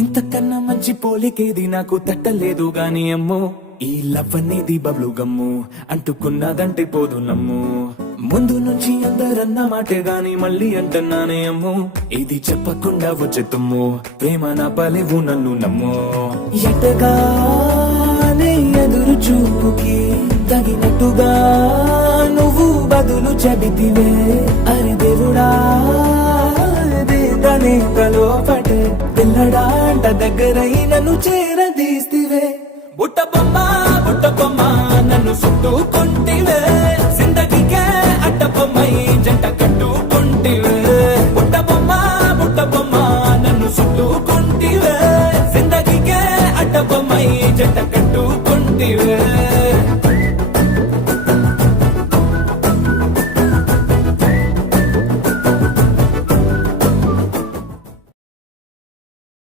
ఇంతకన్నా మంచి పోలికేది నాకు తట్టలేదు గాని అమ్మో ఈ లవ్ అనేది బబ్లు గమ్ము అంటుకున్నదంటే పోదు నమ్ము ముందు నుంచి అందరన్న మాటే గాని మళ్ళీ అంటున్నానే అమ్ము ఇది చెప్పకుండా వచ్చే తుమ్ము ప్రేమ నా పలేవు నన్ను నమ్ము ఎటగానే ఎదురు చూపుకి తగినట్టుగా నువ్వు బదులు చెబితివే అరి దేవుడా దేదనే కలోపటే పిల్లడాంట దగ్గరై నన్ను చేరదీస్తివే బుట్ట బొమ్మ నన్ను చుట్టుకుంటివే జిందగీకే అడ్డ బొమ్మై జంట కట్టుకుంటివే బుట్ట బొమ్మ నన్ను చుట్టుకుంటివే జిందగీకే అడ్డ బొమ్మై జంట